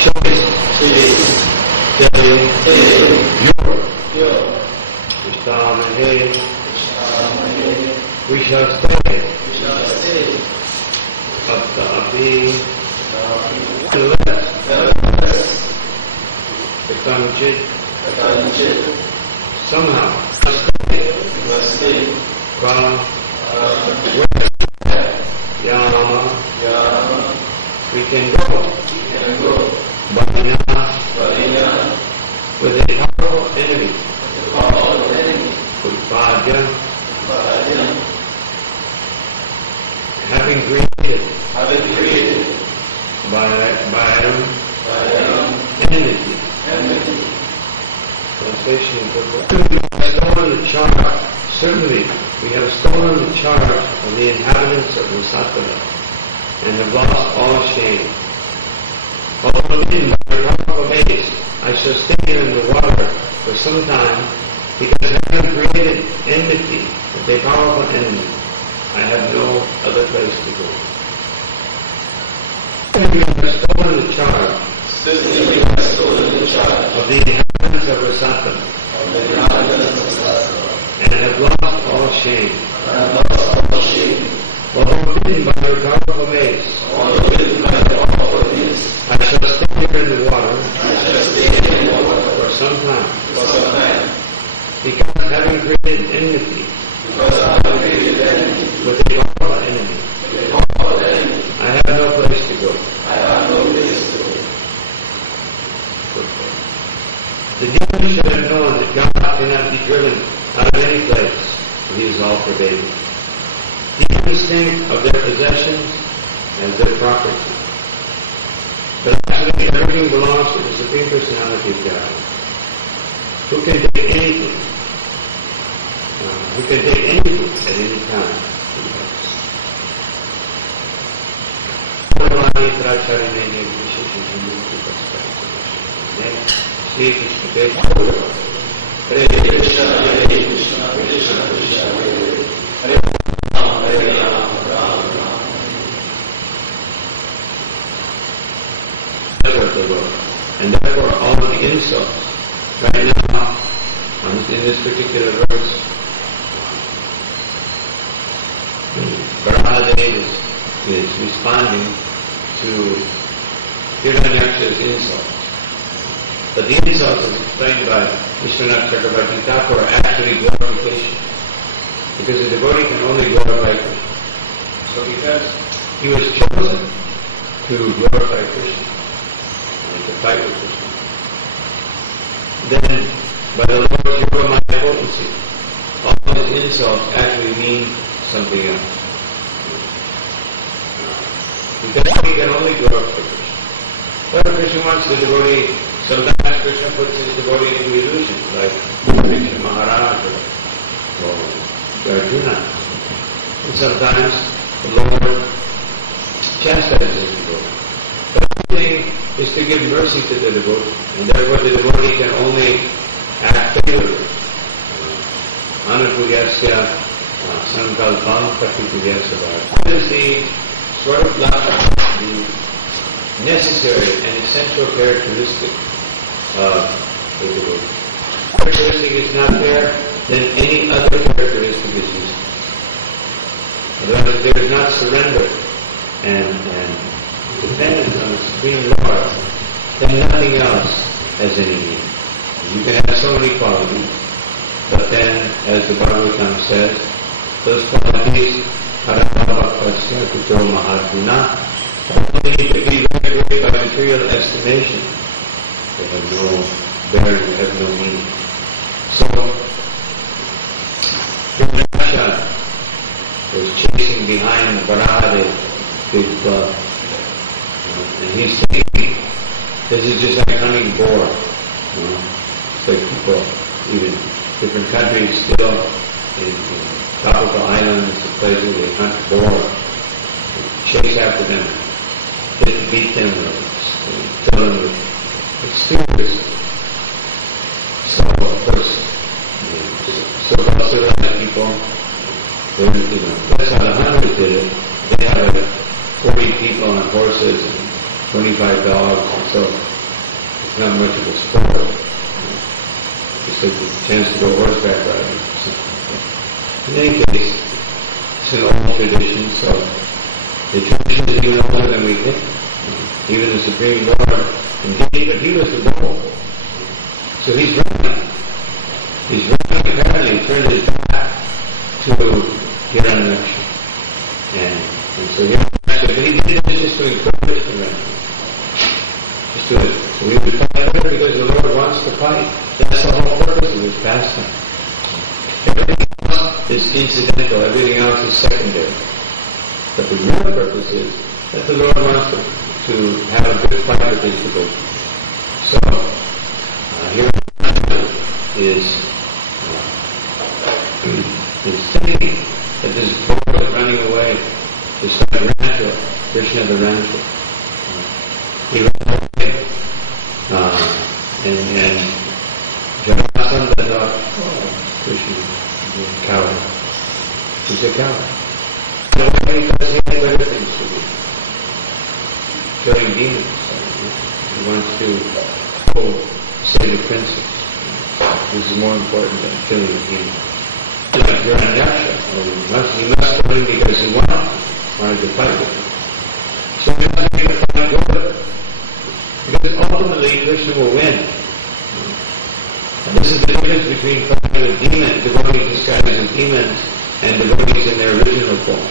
choice we shall stay. Somehow we can go. With a powerful enemy. Having created by enmity. Translation: we have stolen the charge. Certainly, we have stolen the charge of the inhabitants of Prusottam and have lost all shame. Although hidden by the powerful base, I shall stay here in the water for some time, because having created enmity with a powerful enemy, I have no other place to go. We have stolen the charge of the inhabitants of Prusottam and have lost all shame. Although hidden by your powerful mace, I shall stay here in the water for some time. Because having created enmity with a powerful enemy, I have no place to go. The demon should have known that God cannot be driven out of any place. He is all-pervading. Demons think of their possessions as their property. But actually everything belongs to the Supreme Personality of God, who can take anything. Who can take anything at any time. And therefore all of the insults right now in this particular verse, Prabhu is responding to Hiranyaksha's insults. But the insults, as explained by Vishwanath Chakravarti Thakur, are actually glorification. Because the devotee can only glorify Krishna. So because he was chosen to glorify Krishna, and to fight with Krishna, then by the Lord's Yogamaya potency, all his insults actually mean something else. Because he can only glorify Krishna. But Krishna wants the devotee, sometimes Krishna puts his devotee into illusion, like Krishna Maharaj or Arjuna. And sometimes the Lord chastises the devotee. But the thing is to give mercy to the devotee, and therefore the devotee can only act favorably. Anupuryasya sankalpam patipuryasya. What is the sort of the necessary and essential characteristic of the devotee? If the characteristic is not there, then any other characteristic is useless. Otherwise, if there is not surrender and dependence on the Supreme Lord, then nothing else has any meaning. You can have so many qualities, but then, as the Bhagavatam says, those qualities only need to be very great by material estimation. They have no bearing, they have no meaning. So, Hiranyaksha was chasing behind Varaha, big club. And he's thinking, this is just like hunting boar. It's like people, even different countries still, in tropical islands, and places they hunt boar, chase after them, beat them, kill them with spears. So, of course, so-called civilized people, that's how the hunters did it. They had 40 people on horses and 25 dogs, and so it's not much of a sport. Just like the chance to go horseback riding. So, in any case, it's an old tradition, so the tradition is even older than we think. Even the Supreme Lord, indeed, but he was the bull. So he's running. He's running, apparently turned his back to Hiranyakashipu. And so Hiranyakashipu, but he did it just to encourage the run. Just do it. So we would fight over because the Lord wants to fight. That's the whole purpose of this pastime. Everything else is incidental, everything else is secondary. But the real purpose is that the Lord wants to have a good fight with his devotees. So, here is thinking that this boy was running away to some rancho, Krishna the rancho. He ran away, and Jarasandha thought, oh, Krishna is a coward. He's a coward. Because he had better things to do. Killing demons. He wants to save the princess. This is more important than killing a demon. Like Hiranyakashipu, he must kill him because he wanted to fight with him. So he must make a fight good. Because ultimately Krishna will win. And this is the difference between fighting with demons, devotees disguised as demons, and devotees in their original form.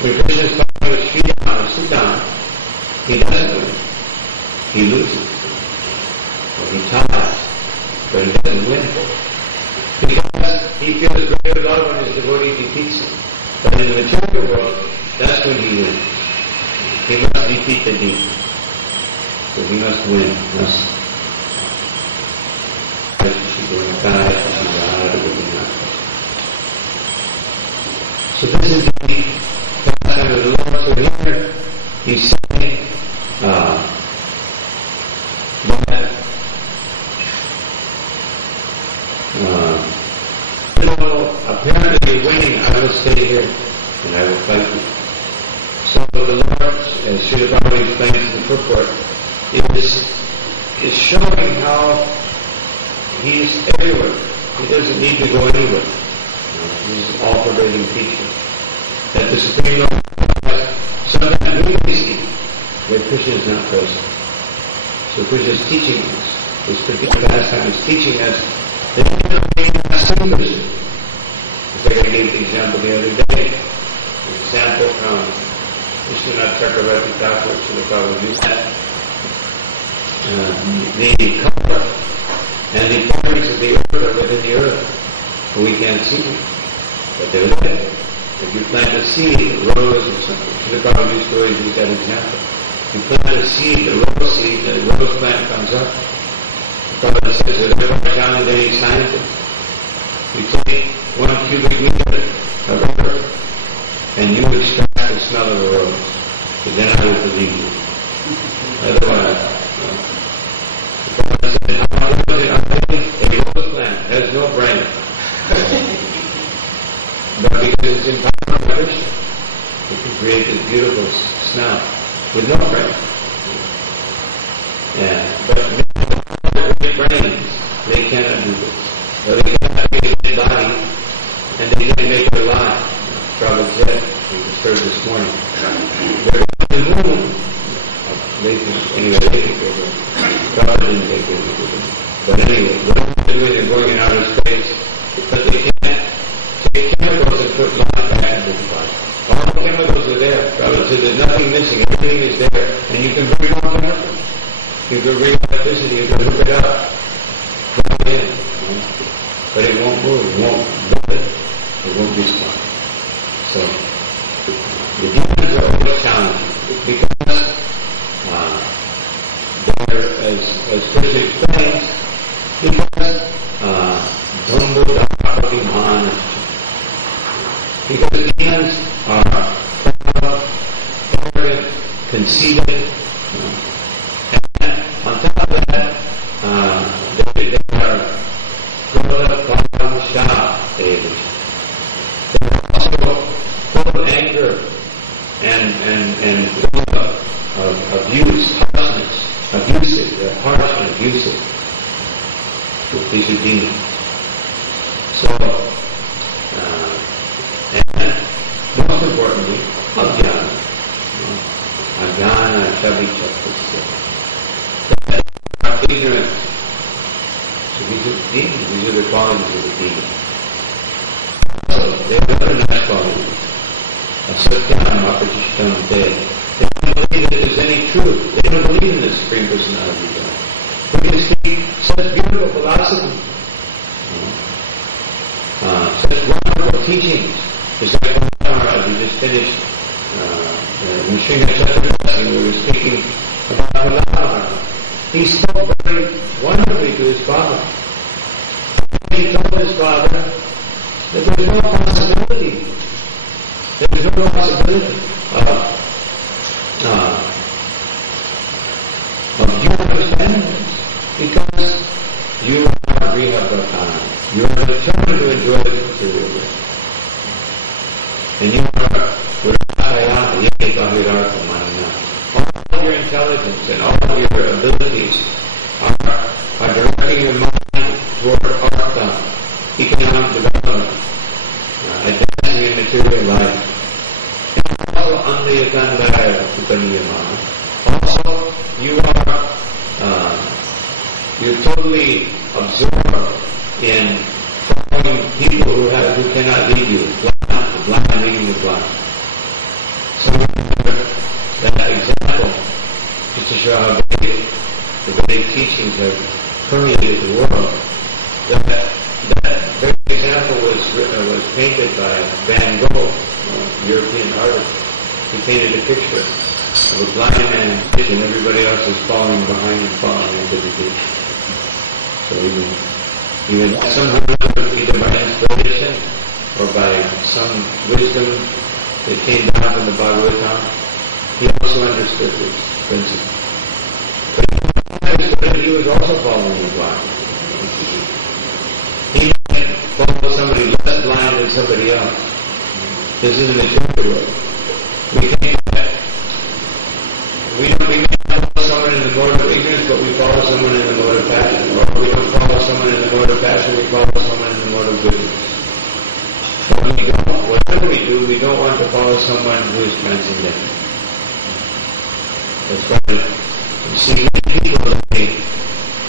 When Krishna is fighting with Sridham or Sudam, he doesn't win. He loses. Or he ties. But he doesn't win. Because he feels great love when his devotee defeats him. But in the material world, that's when he wins. He must defeat the demon. So he must win. So this is the pastime of the Lord. So here he's saying that apparently winning, I will stay here and I will fight you. So the Lord, as Srila Prabhu explains in the purport, is showing how he's everywhere. He doesn't need to go anywhere. He's all-pervading teaching. That the Supreme Lord sometimes we see that Krishna is not present. So Krishna is teaching us. This particular pastime is teaching us that we don't need to see Krishna. It's like I gave the example the other day. An example from Vishwanath Chakravarti Thakur, Srila Prabhu used that. The color and the forms of the earth are within the earth. We can't see them, but they're there. If you plant a seed, a rose or something, Srila Prabhu used to always use that example. You plant a seed, the rose plant comes up. The Prabhu says, whatever challenge any scientist, you take 1 cubic meter of earth and you extract the smell of a rose. So then I will believe you. Otherwise, the Prabhu said, how much is it? A rose plant has no brain. But because it's empowered by Krishna, it can create this beautiful smell with no brain. Yeah, but with brains, they cannot do this. They cannot make a body, and they can't make it alive. Prabhu said, we just heard this morning. They're on the moon. They think go there. Prabhu didn't take it. But anyway, what they're doing, they're going in outer space, but they can't take chemicals and put life back into the body. All the chemicals are there. Prabhu said there's nothing missing, everything is there, and you can bring all chemicals. You can bring electricity, you can hook it up, plug it in, but it won't move, it won't move it won't respond. So, the demons are always challenging, because they're, as Krishna explains, because because demons are proud, arrogant, conceited, and on top of that, they are They're also full of anger, and abuse, harshness, abusive, harsh and abusive. These are demons. So, and most importantly, ajnana. Ajnana, shabichattasya. Ignorance. So these are demons. These are the qualities of the demons. So they have other nice qualities. Asatyam apachishtam te. They don't believe that there's any truth. They don't believe in the Supreme Personality of God. They can speak such beautiful philosophy, such wonderful teachings. It's like as we just finished in Srimad Chaturasi, we were speaking about Prabhu. He spoke very wonderfully to his father. He told his father that there was no possibility. There was no possibility of you understanding this, because you are Griha-Pradhana. You are determined to enjoy the material world. And you are all of your intelligence and all of your abilities are directing your mind toward artha, economic development, advancing in material life. And also andayatandaya upaniyamana. Also, you're totally absorbed in following people who cannot lead you, the blind leading the blind. So that example, just to show how the Vedic teachings have permeated the world, that very example was painted by Van Gogh, a European artist. He painted a picture of a blind man's vision, everybody else is following behind and falling into the ditch. So even somehow, either by inspiration or by some wisdom that came down from the Bhagavatam, he also understood this principle. But he was also following the blind. He might follow somebody less blind than somebody else. This is an material world. We may not follow someone in the mode of ignorance, but we follow someone in the mode of passion. Or we don't follow someone in the mode of passion, we follow someone in the mode of goodness. But whatever we do, we don't want to follow someone who is transcendental. That's why you see many people,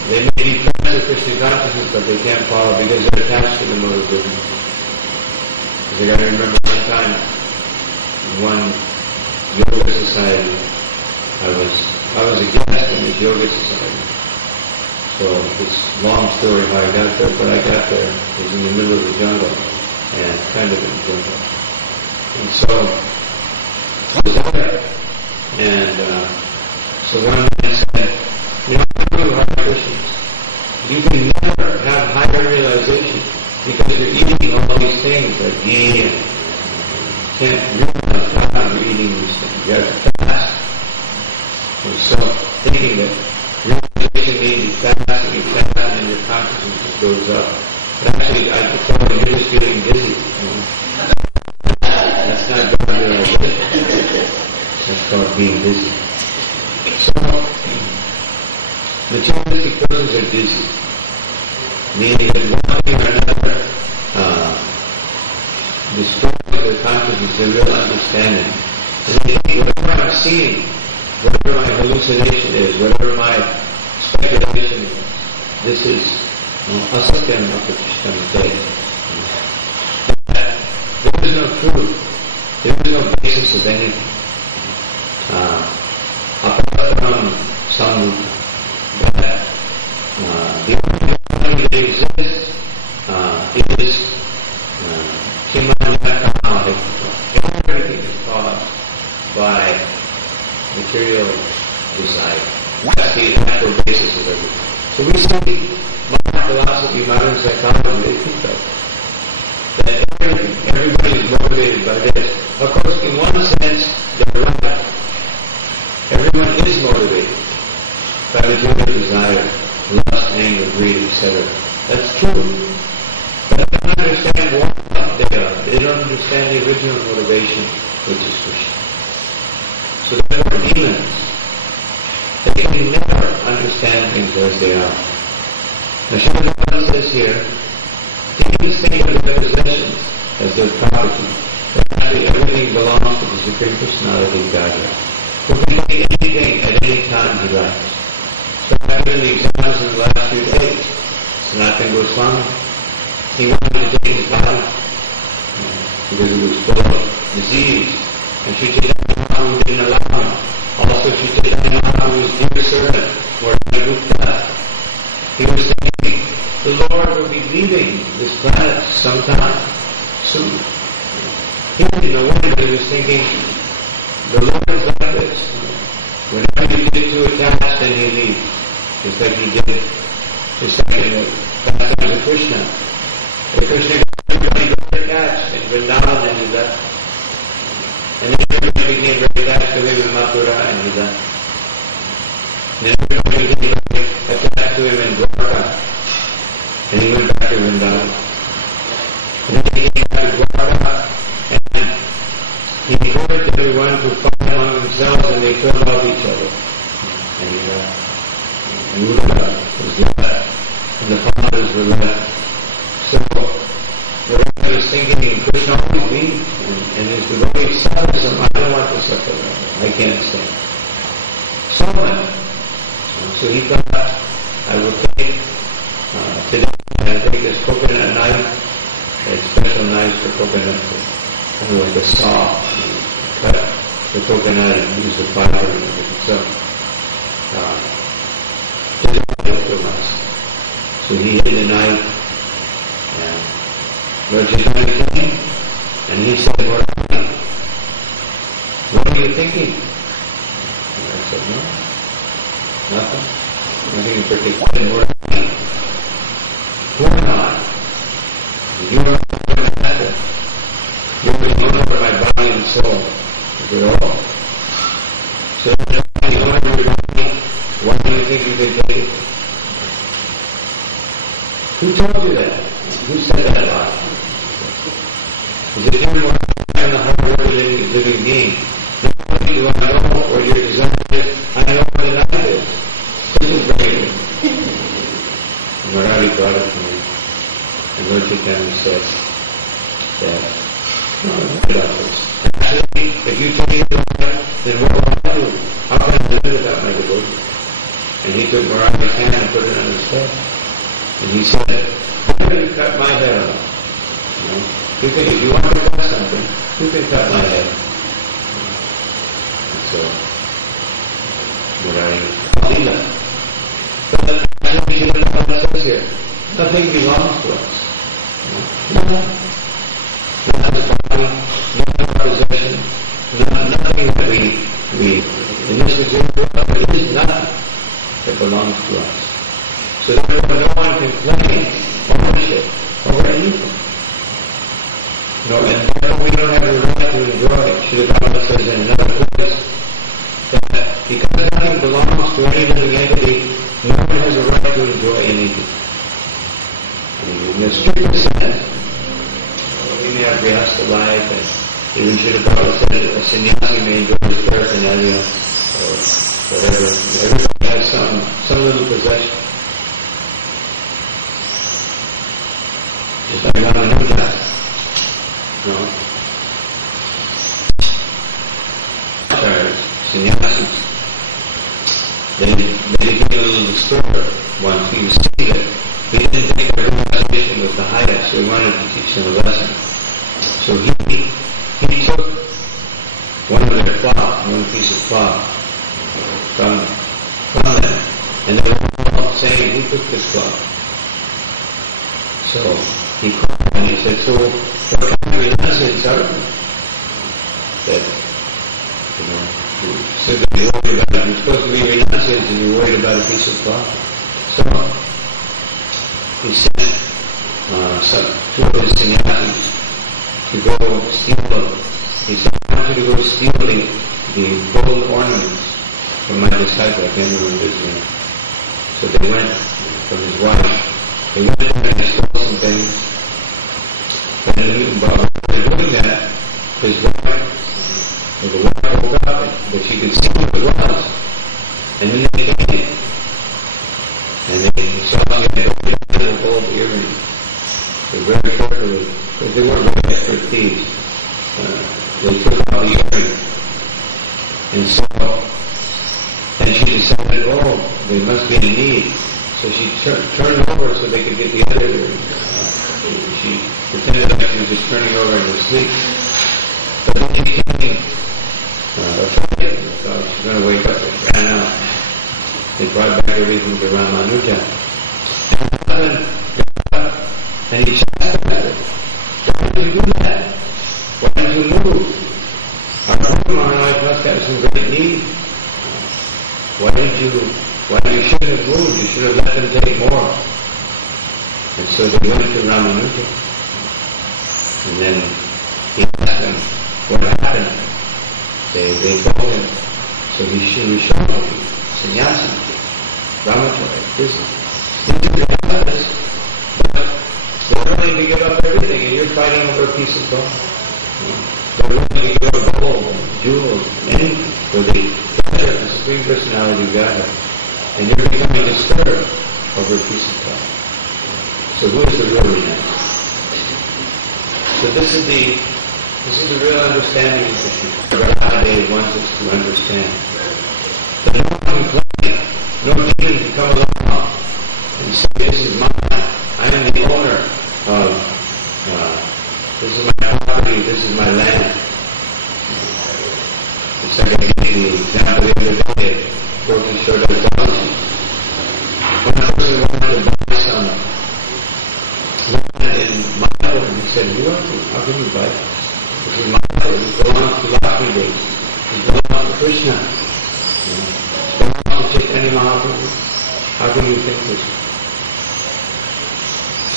they may be friends of Krishna consciousness, but they can't follow because they're attached to the mode of goodness. Because I remember one time in one yoga society, I was a guest in this yoga society. So it's a long story how I got there, but I got there. It was in the middle of the jungle, and kind of in the jungle. And so I was there, and so one man said, you Hare Krishnas, you can never have higher realization because you're eating all these things like ghee and can't realize how you're eating these things. You have to fast. And so thinking that realization means you fast and your consciousness just goes up. But actually, I could tell that you're just feeling dizzy. That's not God realization. That's called being dizzy. So, materialistic persons are dizzy. Meaning that one thing or another destroys their consciousness, their real understanding. And they think, whatever I'm seeing, whatever my hallucination is, whatever my speculation is, this is asatyam apachishtam te. There is no truth. There is no basis of anything. Apart from that the only quality that exists is kimanyakamahi. Everything is caused by material desire. That's the actual basis of everything. So we see modern philosophy, modern psychology, they think that everybody is motivated by this. Of course, in one sense, they're right. Everyone is motivated by material desire, lust, anger, greed, etc. That's true. But they don't understand what they are. They don't understand the original motivation, which is Krishna. So there are demons. They can never understand things as they are. Now Srila Prabhupada says here, demons think of their possessions as their property. But actually everything belongs to the Supreme Personality of Godhead, who can take anything at any time he likes. So I've given the examples in the last few days. Sanatana Goswami, he wanted to take his body because it was full of disease. And Sri Chaitanya Mahaprabhu didn't allow him. Also Sri Chaitanya Mahaprabhu's dear servant, Murari Gupta, he was thinking, the Lord will be leaving this planet sometime soon. He didn't know when, but he was thinking, the Lord is like this. Whenever you get too attached, then he leaves. Just like he did, just like in the pastimes of Krishna. But Krishna got attached in Vrindavan and he left. And then everybody became very attached to him in Mathura and he left. And then everybody became very attached to him in Dwarka. And he went back to Vrindavan. And then he came back to Dwarka and he encouraged everyone to fight among themselves and they killed off each other. And he left. And Uddhava was left. And the fathers were left. So, what I was thinking, Krishna always leaves. And his devotee suffers him. I don't want to suffer that. I can't stand. So much. So he thought, I will take, today I take this coconut knife. It's special knives for coconut. Kind of like a saw, cut the coconut and use the fiber and everything. So, just wanted to us. So he hid the knife, and Lord Chaitanya came, and he said, what are you thinking? And I said, no, nothing in particular. Who am I? You are the matter. You are the owner of my body and soul. Is it all? So if you own your body, why do you think you can take it? Who told you that? Who said that lie? Is it you and the hard-working living being? Not only do I know what your desire is, I know what the night is. This is great. Murari brought it to me. And Lord Chaitanya said that, about this. Actually, if you take it away, then what will I do? How can I live without my devotee? And he took Murari's hand and put it on his head. And he said, why don't you cut my head off? You can, if you want to cut something, you can cut my head. And so, Murari left. But I think you know what it says here. Nothing belongs to us. Nothing. Not the body, not our possession, nothing that we in this material world, there is nothing that belongs to us. So therefore no one can claim ownership over anything. No, and therefore we don't have the right to enjoy it. Srila Prabhupada says in another place that because nothing belongs to any living entity, no one has a right to enjoy anything. In the strictest sense, we may have grihastha life, and even Srila Prabhupada said a sannyasi may enjoy his paraphernalia or whatever. Everybody has some little possession. Just like Ramanuja. No. Sannyasis. They became a little disturbed once he was seated. He didn't think their realization was the highest, so he wanted to teach them a lesson. So he took one of their cloth, one piece of cloth from them, and they were all saying, who took this cloth? So he cried and he said, so what kind of renunciates are you? That, you're supposed to be renunciates and you're worried about a piece of cloth. So he sent two of his sannyasis to go steal them. He said, I want you to go steal the gold ornaments from my disciple. I can't remember his name. So they went from his wife. They went there and they stole some things. And while they were doing that, his wife So the wife woke up, but she could see what it was. And then they came. And they saw she had a gold earring. So very carefully, because they weren't very expert thieves, they took out the earring. And so, and she decided, they must be in need. So she turned over so they could get the other earring. She pretended like she was just turning over in her sleep. But then she became afraid. So she was going to wake up and ran out. They brought back everything to Ramanuja. And he chastised her. Why did you do that? Why did you move? Our Guru Maharaj must have some great need. Why you shouldn't have moved? You should have let them take more. And so they went to Ramanuja. And then he asked them what happened. They told him. So he was showing sannyasi, brahmacharya, business. But they're willing to give up everything, and you're fighting over a piece of gold. They're willing to give up gold, jewels, anything for the treasure of the Supreme Personality of Godhead. And you're becoming disturbed over a piece of gold. So who is the real Holiness? So this is the real understanding of the Radha wants us to understand. But no one can claim, no demon can come along and say, this is mine. I am the owner of, this is my property, this is my land. It's like I gave the example the other day, Gorky showed us dollars. One person wanted to buy some land in Maya, and he said, how can you buy it? This is Maya, it belongs to Lakshmi Devi. It belongs to Krishna. It belongs to Chaitanya Mahaprabhu. How can you think this?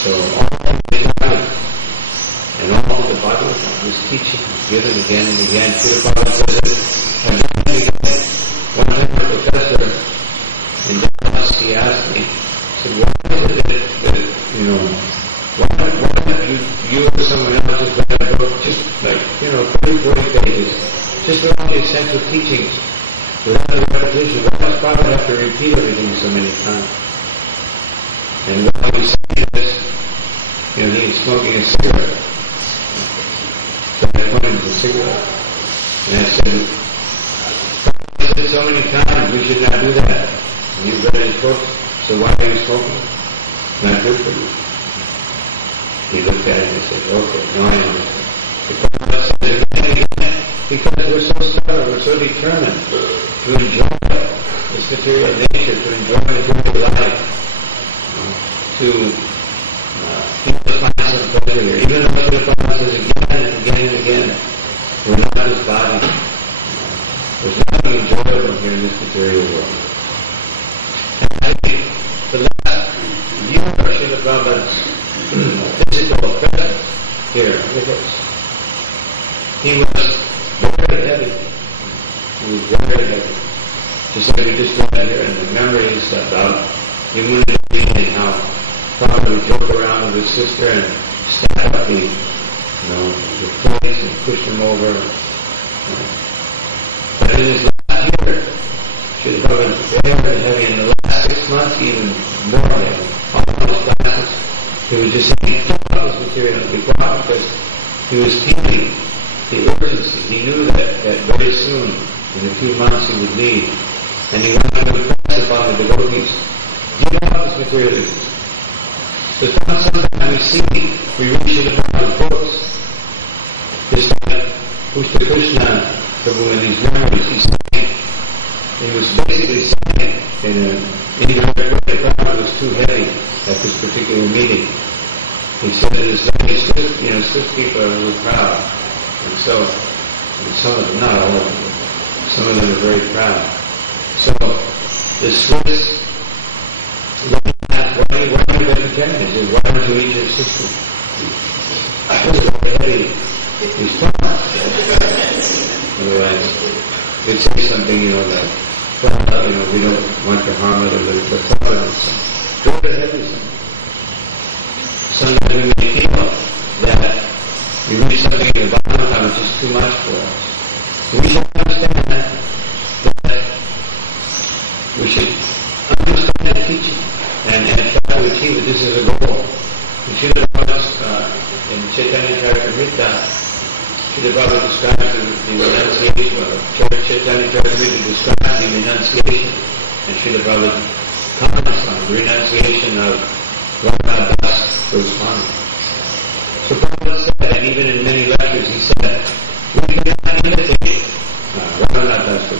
So all the time, and all the Bhagavatam, this teaching is given again and again. Prabhupada says it again and again. One time a professor in Dasa, he asked me, he said, why is it that why don't you or someone else has read a book just like, 30-40 pages, just around the essential teachings, without the repetition? Why does Prabhupada have to repeat everything so many times? And while he was saying this, he was smoking a cigarette. So I pointed to the cigarette. And I said, Prabhupada said so many times, we should not do that. And you've read his books, so why are you smoking? Not good for you. He looked at it and said, okay, no, I understand. The Prabhupada said again, because we're so stubborn, we're so determined to enjoy this material nature, to enjoy material life, to find some pleasure here. Even though the Prabhupada says again and again and again, we're not this body. There's nothing enjoyable here in this material world. And I think the last view of Srila Prabhupada's physical presence here with us, he was very heavy. He was very heavy. Just like we just learned here in the memories about immunity and how Prabhupada would joke around with his sister and stack up the plates and push them over. But in his last year, Srila Prabhupada was very heavy. In the last 6 months, even more heavy. All those classes, he was just saying, fill out this material because he was feeling the urgency. He knew that very soon, in a few months, he would leave. And he wanted to impress upon the devotees. Give out this material. So sometimes we read Srila Prabhupada's books. Just like Pushta Krishna Prabhu in these memories, he was basically saying in an indirect way that Prabhupada was too heavy at this particular meeting. He said that his very Swiss people were proud. And so, some of them, not all of them, some of them are very proud. So, the Swiss, why are you vegetarian? He said, why don't you eat your sister? I was very heavy. He's proud. Otherwise, he'd say something, like, well, we don't want to harm others, but Prabhupada, go to heaven. Sometimes we may feel that we reach something in the Bhagavatam which is too much for us. We should understand that we should understand the teaching and try to achieve it. This is a goal. And Srila Prabhupada in Chaitanya Charitamrita, Srila Prabhupada describes the renunciation of Chaitanya Charitamrita describes the renunciation, and Srila Prabhupada comments on the renunciation of Dasa Swam. So Prabhupada said, and even in many lectures he said, we cannot imitate Dasa.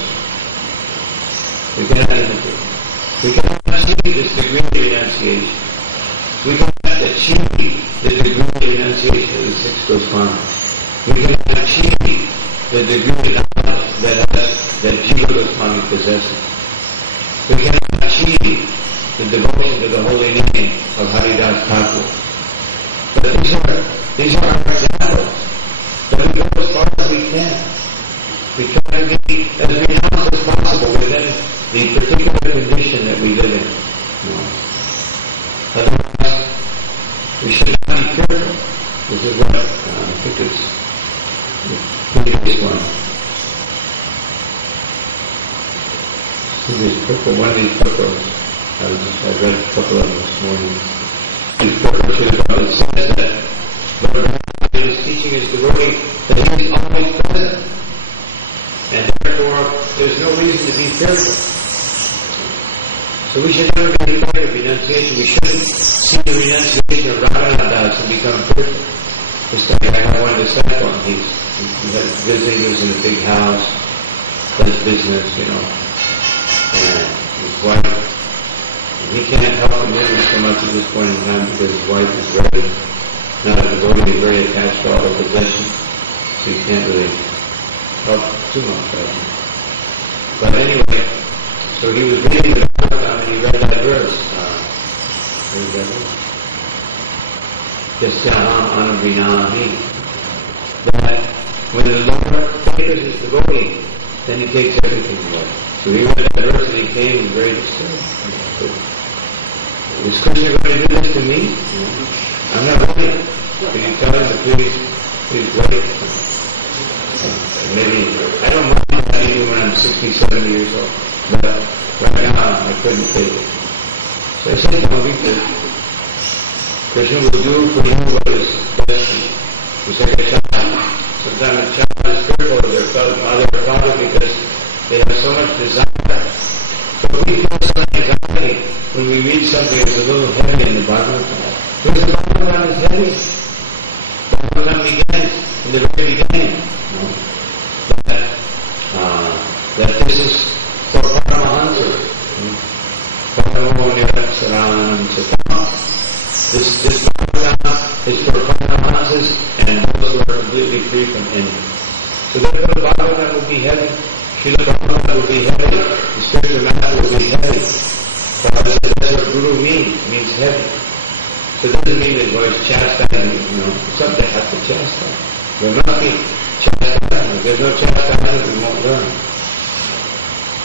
We cannot imitate. We cannot achieve this degree of renunciation. We cannot achieve the degree of renunciation of the six Goswamis. We cannot achieve the degree of knowledge that Jiva Goswami possesses. We cannot achieve the devotion to the holy name of Haridas Thakur. But these are our examples. But we go as far as we can. We try to be as renounced as possible within the particular condition that we live in. Otherwise, we should not be careful. This is what I think it's the previous one. One of these purples, I read a couple of them this morning. These purples says that Lord God is teaching his devotee that he is always present. And therefore, there's no reason to be fearful. So we should never be afraid of renunciation. We shouldn't see the renunciation of Raghunadas and become fearful. Just like I have one disciple, he had visitors in a big house, does business, and his wife, and he can't help him moving so much at this point in time because his wife is very, not a devotee, very attached to all her possessions, so he can't really help too much. But anyway, so he was reading the Prabhupada and he read that verse. Yasyaham anabrinami. That when the Lord favors his devotee, then he takes everything away. So he read that verse and he came and very disturbed. Is Krishna going to do this to me? I'm not ready. Can you tell him to please wait? Maybe, I don't mind that even when I'm 60, 70 years old. But right now, I couldn't take it. So I said, no, we could. Krishna will do for you what is best for you. It's like a child. Sometimes a child is fearful of their mother or father because they have so much desire. So we feel some anxiety when we read something that's a little heavy in the Bhagavatam. Because the Bhagavatam is heavy. The Bhagavatam begins in the very beginning. That this is for Paramahansas. This Bhagavatam is for Paramahansas and those who are completely free from envy. So therefore the Bhagavatam will be heavy. Srila Prabhupada will be heavy. The spiritual master will be heavy. Prabhupada says that's what Guru means heavy. So it doesn't mean that it's chastising, it's something that has to chastise. There must be chastisement. If there's no chastisement, we won't learn.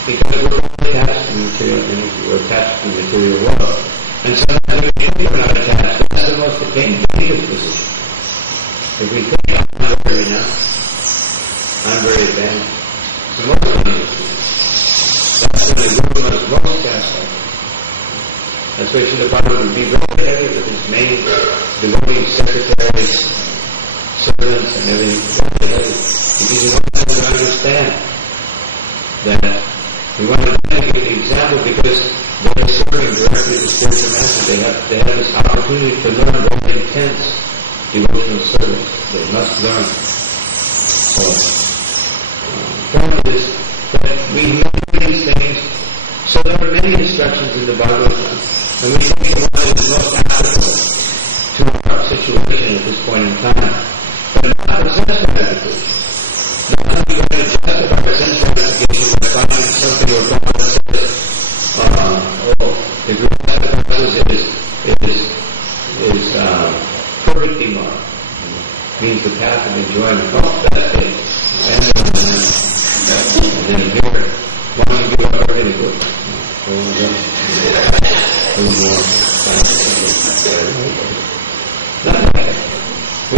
Because we're attached to material energy, we're attached to material world. And sometimes we think we're not attached. That's the most dangerous position. If we think I'm very renounced, I'm very advanced. It's the most dangerous position. That's when the Guru must most chastise. That's why Srila Prabhupada would be very heavy with his main devotees, secretaries, servants, and everything. Very heavy. Because he wants them to understand that we want to make the example because they are serving directly the spiritual master. They have this opportunity to learn very intense devotional service. They must learn. So, point is that we know these things. So there are many instructions in the Bhagavatam, and we think the one that is most applicable to our situation at this point in time. But not for sense gratification. Not only going to justify our sense gratification by finding something or Prabhupada says, the Guru is perfect demand. Means the path of enjoyment. Oh, that's it. And then here, why don't you give up everything good? A little more. Not like that. We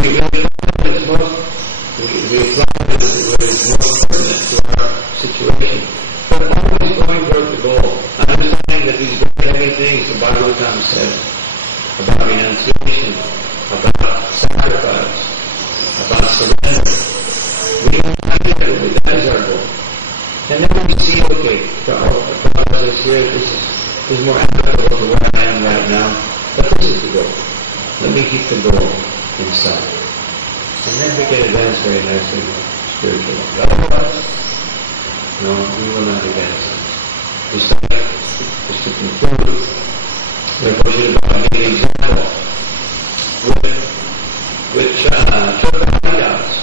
it's most we apply what is more pertinent to our situation. But always going toward the goal. Understanding that these very heavy things the Bhagavatam says about renunciation, about sacrifice, about surrender. We don't understand that is our goal. And then we see, okay, Prabhu says here, this is more applicable to where I am right now, but this is the goal. Let me keep the goal inside. And then we can advance very nicely spiritually. Otherwise, no, we will not advance. Just to conclude, we're going to give an example which took the handouts.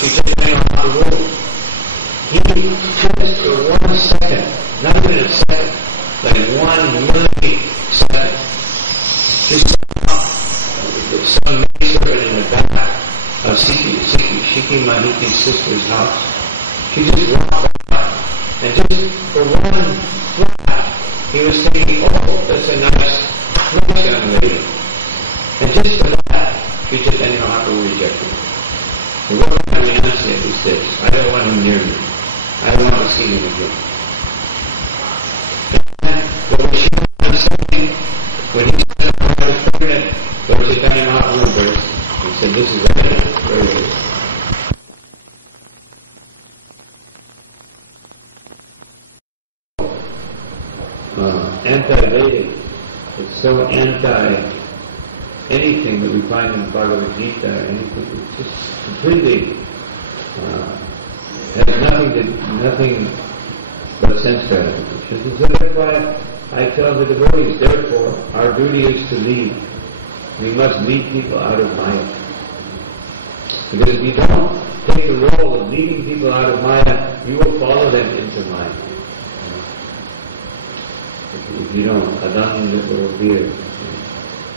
She took the name off the road. He just for 1 second, not even a second, like 1 millisecond, she saw some maidservant in the back of Shiki Mahiti's sister's house. She just walked by, and just for 1 flash, he was thinking, oh, that's a nice young lady. And just for that, she just anyhow had to reject him. And what kind of answer is this? I don't want him near me. I don't want to see him again. And what was she saying? When he said, I was pregnant, Lord Chaitanya Mahaprabhu burst. He said, this is very good. Anti-Vedic. It's so anti-anything that we find in Bhagavad Gita, anything. It's just completely has nothing but sense gratification. So that's why I tell the devotees, therefore, our duty is to lead. We must lead people out of Maya. Because if you don't take the role of leading people out of Maya, you will follow them into Maya. If you don't, Adam will be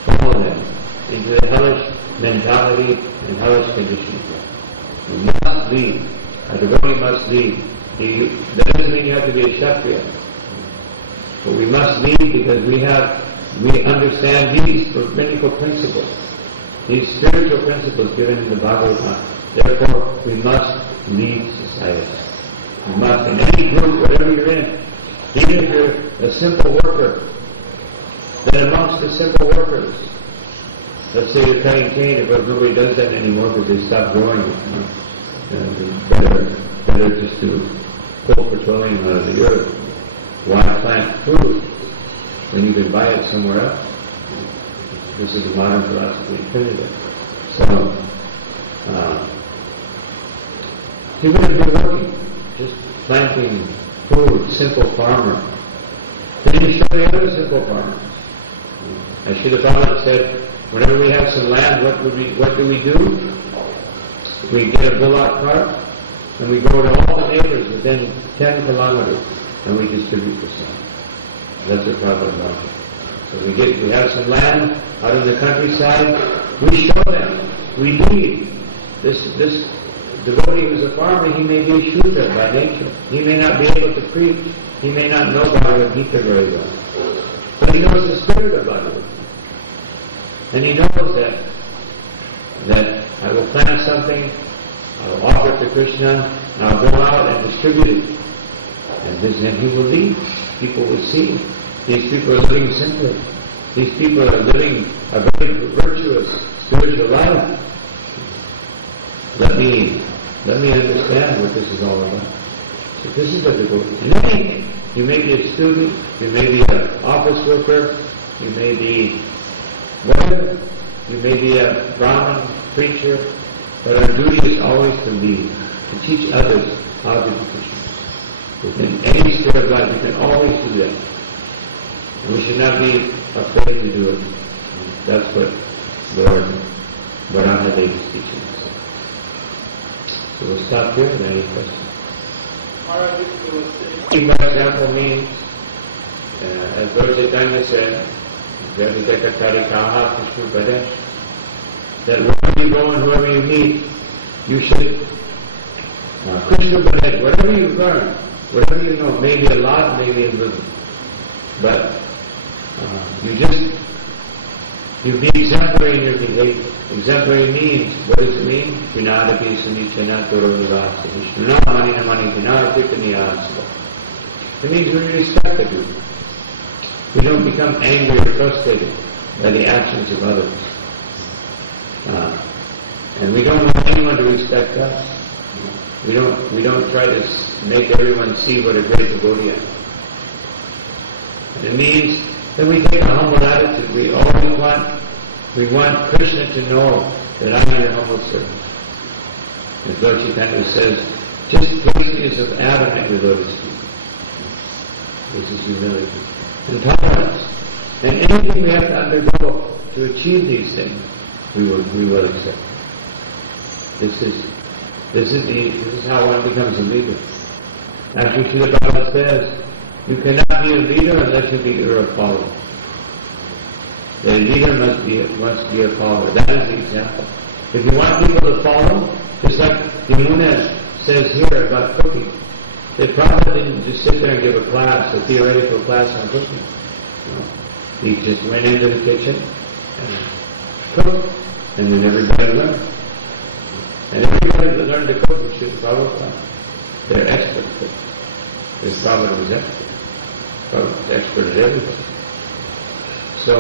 follow them into the hellish mentality and hellish conditions. You must lead. A devotee must lead. That doesn't mean you have to be a Kshatriya. But we must lead because we understand these rabbinical principles, these spiritual principles given in the Bhagavatam. Therefore, we must lead society. We must, in any group, whatever you're in, even if you're a simple worker, then amongst the simple workers, let's say you're cutting cane, if nobody does that anymore because they stopped growing it. Better just to pull petroleum out of the earth. Why plant food when you can buy it somewhere else? This is the modern philosophy of Trinity. So, even if you're working, just planting food, simple farmer, then you show the other simple farmers. As Srila said, whenever we have some land, what do we do? We get a bullock cart, and we go to all the neighbors within 10 kilometers, and we distribute the same. That's a problem. So we have some land out in the countryside, we show them, we lead. This devotee who's a farmer, he may be a Shudra by nature. He may not be able to preach. He may not know Bhagavad Gita very well. But he knows the spirit of Bhagavad Gita. And he knows that I will plant something, I will offer it to Krishna, and I'll go out and distribute it. And then he will lead. People will see. These people are living simply. These people are living a very virtuous spiritual life. Let me understand what this is all about. So this is what the goal is. You may be a student, you may be an office worker, you may be whatever, you may be a Brahmin preacher, but our duty is always to lead, to teach others how to be Krishna. Within any sphere of life, we can always do that. And we should not be afraid to do it. That's what Lord Varahadev is teaching us. So we'll stop here. Are there any questions? For example, means, as Lord Chaitanya said, that wherever you go and whoever you meet, you should Krishna Badesh, whatever you learn, whatever you know, maybe a lot, maybe a little, but you just You be exemplary in your behavior. Exemplary means, what does it mean? Vinadapi sunichana torodivasa vishnuna manina mani vinadapitaniyasa. It means we respect the group. We don't become angry or frustrated by the actions of others. And we don't want anyone to respect us. We don't try to make everyone see what a great devotee I am. And it means that we take a humble attitude. We want Krishna to know that I am your humble servant. As Lord Chaitanya says, just place me as of Adam at your lotus feet. This is humility. And tolerance. And anything we have to undergo to achieve these things, we will accept. This is how one becomes a leader. Actually, Srila Prabhupada says, you cannot be a leader unless you're a follower. The leader must be a follower. That is the example. If you want people to follow, just like Yamuna says here about cooking, the Prabhupada didn't just sit there and give a class, a theoretical class on cooking. No. He just went into the kitchen and cooked, and then everybody learned. And everybody that learned to cook was Srila Prabhupada. They're expert cooks. This Prabhupada was expert. Prabhupada was expert at everything. So,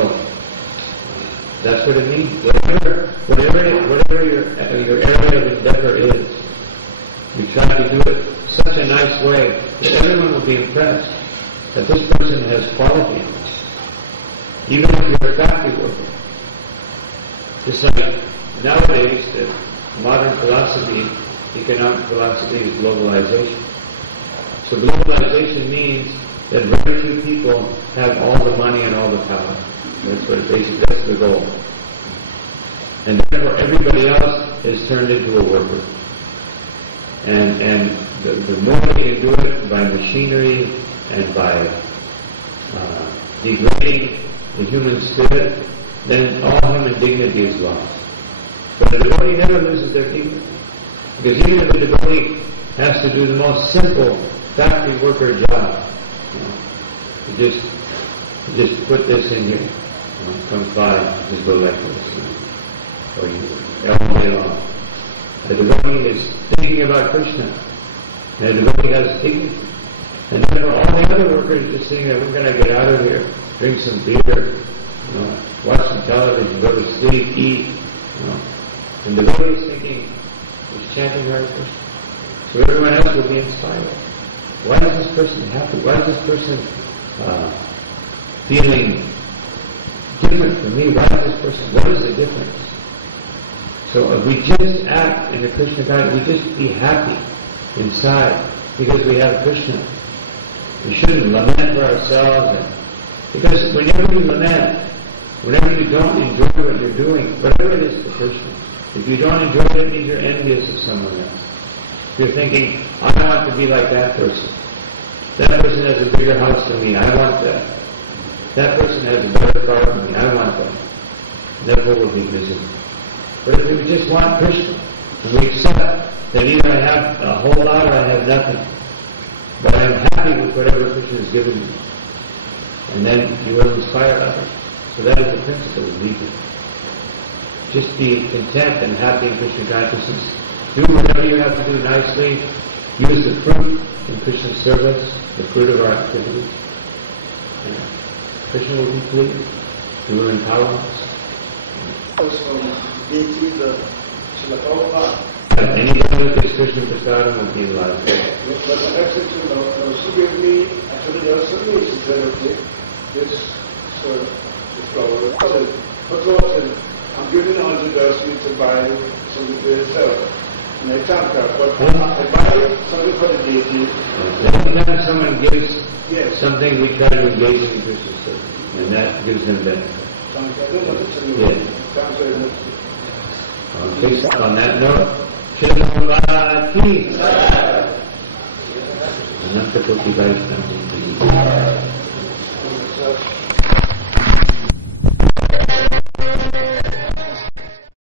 that's what it means. Whatever your area of endeavor is, you try to do it such a nice way that everyone will be impressed that this person has quality. Even if you're a factory worker. Just like nowadays, the modern philosophy, economic philosophy, is globalization. So globalization means that very few people have all the money and all the power. That's the goal. And therefore everybody else is turned into a worker. And the more we can do it by machinery and by degrading the human spirit, then all human dignity is lost. But the devotee never loses their dignity. Because even if the devotee has to do the most simple factory worker job, you just put this in here. From 5, just go like this. Or you all day long. The devotee is thinking about Krishna. And the devotee has dignity. And therefore all the other workers are just sitting there, when can I get out of here? Drink some beer, watch some television, go to sleep, eat. And the devotee is thinking, he's chanting Hare Krishna. So everyone else will be inspired. Why is this person happy? Why is this person feeling different from me? Why is this person? What is the difference? So if we just act in the Krishna guide, we just be happy inside because we have Krishna. We shouldn't lament for ourselves. Because whenever you lament, whenever you don't enjoy what you're doing, whatever it is for Krishna, if you don't enjoy it, it means you're envious of someone else. You're thinking, I want to be like that person. That person has a bigger house than me. I want that. That person has a better car than me. I want that. Therefore we'll be miserable. But if we just want Krishna, and we accept that either I have a whole lot or I have nothing, but I'm happy with whatever Krishna has given me, and then you will inspire others. So that is the principle of leading. Just be content and happy in Krishna consciousness. Do whatever you have to do nicely. Use the fruit in Krishna's service, the fruit of our activities. And Krishna will be pleased. He will empower us. Anybody who gets Krishna Prasadam will be alive. But the next thing to know, she gave me, actually there are some reasons that this flower. But Lord said, I'm giving $100 to buy something for yourself. And I can't have, but I buy something for the deity. Every time someone gives something, we try to engage in Krishna's service. And that gives them benefit. Yes. Okay, so on that note, Shilabhati Ananta Koti Vaishnava.